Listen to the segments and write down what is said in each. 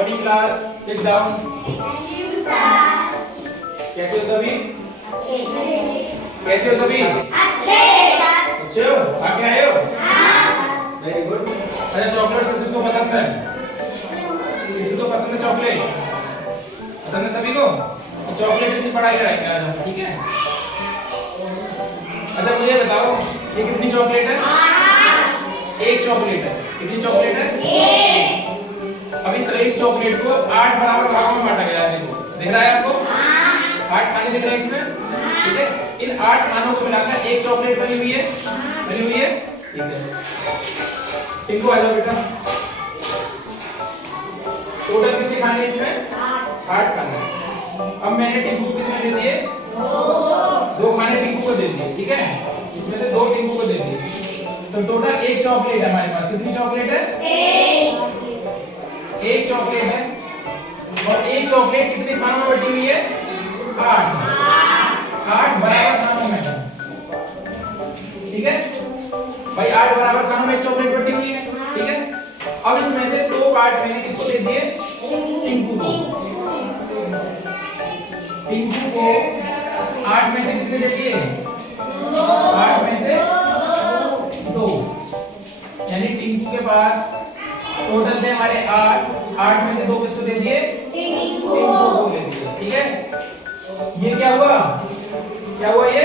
Morning class, sit down. कैसे हो सभी? कैसे हो सभी? अच्छे हो? आके आए हो? Very good. अच्छा, चॉकलेट किसको पसंद है? किसको पसंद है चॉकलेट? पसंद है सभी को? तो चॉकलेट से पढ़ाई कराएंगे आज हम, ठीक है? अच्छा मुझे बताओ, ये कितनी चॉकलेट है? एक चॉकलेट है। कितनी चॉकलेट है? एक। अब इस एक चॉकलेट को 8 बराबर भागों में बांटा गया है। देखो, दिख रहा है आपको? 8 खाने दिख रहे हैं इसमें, ठीक है? इन 8 खानों को मिलाकर एक चॉकलेट बनी हुई है, बनी हुई है, ठीक है? टिंकू आ जाओ बेटा। टोटल कितने खाने इसमें? 8 खाने। अब मैंने टिंकू को कितने दे दिए? 2 खाने टिंकू को दे दिए, ठीक है? इसमें से 2 टिंकू को दे दिए, तो टोटल एक चॉकलेट है हमारे पास। कितनी चॉकलेट है? एक चॉकलेट है। और एक चॉकलेट कितने खानों में बटी हुई है? 8 बराबर खानों में, ठीक है भाई? 8 बराबर खानों में एक चॉकलेट बटी हुई है, ठीक है? अब इसमें से 2 पार्ट मैंने किसको दे दिए? टिंकू को। टिंकू को 8 में से कितने दे दिए? 8 में से 2, यानी टिंकू के पास टोटल थे हमारे 8 में से 2 किसको दे दिए? टिंकू को दे दिए, ठीक है? ये क्या हुआ? क्या हुआ ये?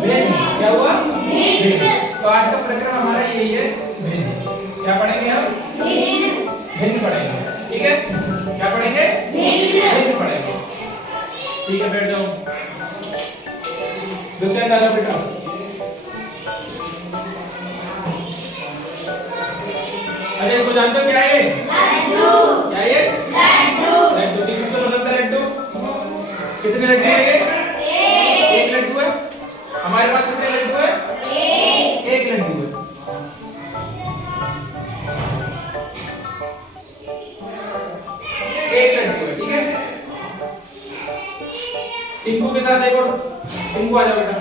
भिन्न। क्या हुआ? भिन्न। तो आज का प्रकरण हमारा यही है, भिन्न। क्या पढ़ेंगे हम? भिन्न पढ़ेंगे, ठीक है? क्या पढ़ेंगे? भिन्न पढ़ेंगे, ठीक है? बैठ जाओ। दूसरे आ जाओ बेटा। अच्छा, इसको जानते हो क्या है? लड्डू। क्या है? लड्डू। किसको पसंद है लड्डू? कितने लड्डू है ये? एक लड्डू है। हमारे पास कितने लड्डू है? एक लड्डू है। एक लड्डू है, ठीक है? टिंकू के साथ एक और। टिंकू आ जाओ बेटा।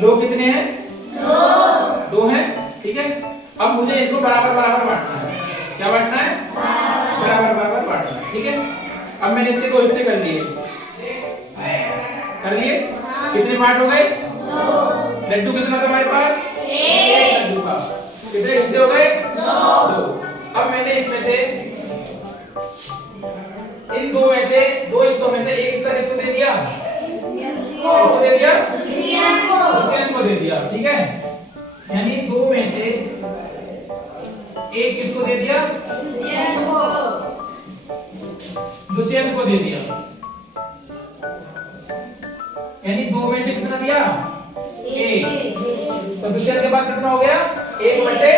लोग कितने हैं? 2 हैं, ठीक है? अब मुझे इनको बराबर बराबर बांटना है। क्या बांटना है? बराबर बराबर बांटना है, ठीक है? अब मैंने इसके 2 हिस्से कर लिए। कर लिए? कितने पार्ट हो गए? 2। लड्डू कितना था हमारे पास? 1 लड्डू का। कितने हिस्से हो गए? 2। अब मैंने इसमें से इन 2 में से 2 हिस्सों में से एक हिस्सा किसको दे दिया? किसको दे दिया? दुष्यंत को दे दिया, ठीक है? यानी 2 में से एक किसको दे दिया? दुष्यंत को दे दिया। यानी 2 में से कितना दिया? 1। तो दुष्यंत के पास कितना हो गया? 1/2।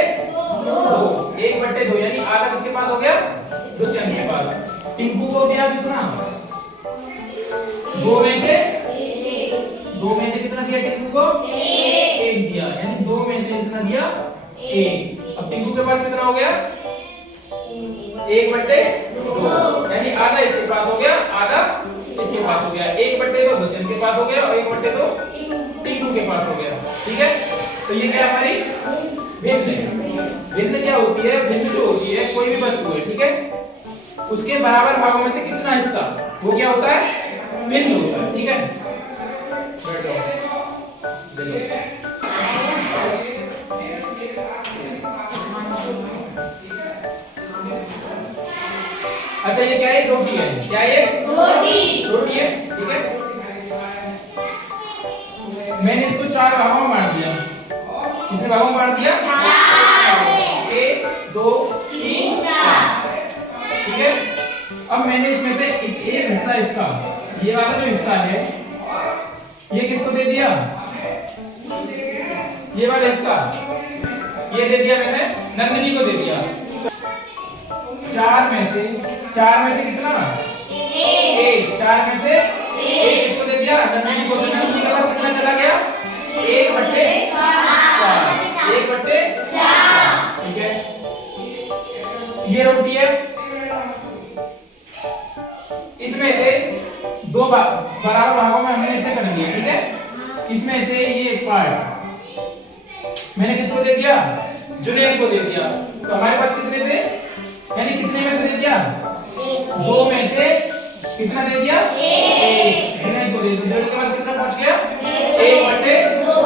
1/2 यानी आधा किसके पास हो गया? दुष्यंत के पास। टिंकू को दिया कितना? 2 में से 2 में से कितना दिया टिंकू को? 1 दिया, यानी 2 में से कितना दिया? 1। अब टिंकू के पास कितना हो गया? 1/2, यानी आधा इसके पास हो गया, आधा इसके पास हो गया। 1/2 दुष्यंत के पास हो गया और 1/2 टिंकू के पास हो गया, ठीक है? तो ये क्या हमारी भिन्न। भिन्न क्या होती है? भिन्न जो होती है कोई भी वस्तु है, ठीक है? उसके बराबर भागों में से कितना हिस्सा, वो क्या होता है? भिन्न होता है, ठीक है? अच्छा, ये क्या है? रोटी है। क्या है? रोटी है, ठीक है? मैंने इसको 4 भागों में बांट दिया। कितने भागों में बांट दिया? 1 2 3 4, ठीक है? अब मैंने इसमें से एक हिस्सा, इसका ये वाला जो हिस्सा है, ये किसको दे दिया? ये वाला हिस्सा ये दे दिया मैंने नंदिनी को दे दिया। 4 में से कितना? 1। 4 में से 1 किसको दे दिया? नंदिनी को। नंदिनी के पास कितना चला गया? 1/4। 1/4, ठीक है? ये रोटी है। इसमें से 2 बराबर भागों में हमने इसे कर दिया, ठीक है? इसमें से ये पार्ट मैंने किसको दे दिया? जुलियन को दे दिया। तो हमारे पास कितने थे? यानी कितने में से दे दिया? 2 में से कितना दे दिया? 1। नहीं तो 0 के बाद कितना पहुंच गया? 1/2।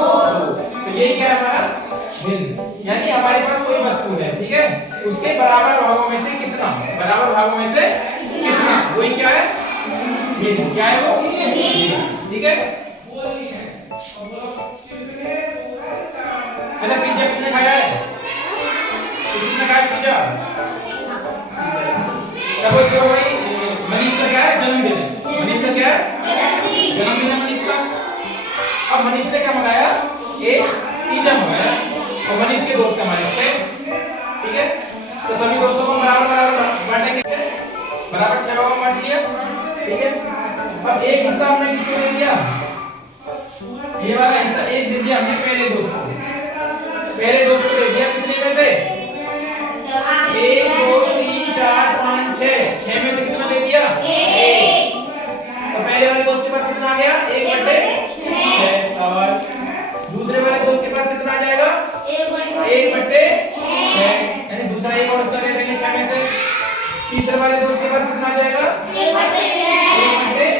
तो यही क्या है हमारा भिन्न। यानी हमारे पास कोई वस्तु है, ठीक है, उसके बराबर भागों में से कितना, बराबर भागों में से कितना, वही क्या है? भिन्न। क्या है वो? ठीक है। पहले पिज्जा किसने खाया है? किसने खाया पिज्जा? चलो जो भाई मनीष का क्या है? जन्मदिन है। मनीष का क्या है? जन्मदिन है मनीष का। अब मनीष ने क्या मंगाया? एक पिज्जा मंगाया और मनीष के दोस्त हमारे से, ठीक है। तो सभी दोस्तों को बराबर बराबर बांटेंगे, बराबर 6 भागों में बांट दिया, ठीक है। अब एक हिस्सा हमने किसको दे दिया? ये वाला हिस्सा एक दे दिया हमने पहले दोस्त को। पहले दोस्त को दे दिया कितने में से? 1 2 3 4 5 6। 6 में से कितना दे दिया? 1। तो पहले वाले दोस्त के पास कितना आ गया? 1/6। और दूसरे वाले दोस्त के पास कितना आ जाएगा? 1/6। यानी दूसरा एक और हिस्सा ले लेंगे 6 में से। तीसरे वाले दोस्त के पास कितना आ जाएगा? 1/6।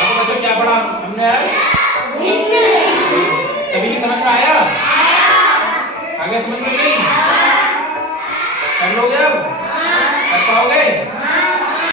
अब बच्चों क्या पढ़ा हमने यार? कभी भी समझ में आया? आगे समझ में नहीं? कर लोगे अब? कर पाओगे?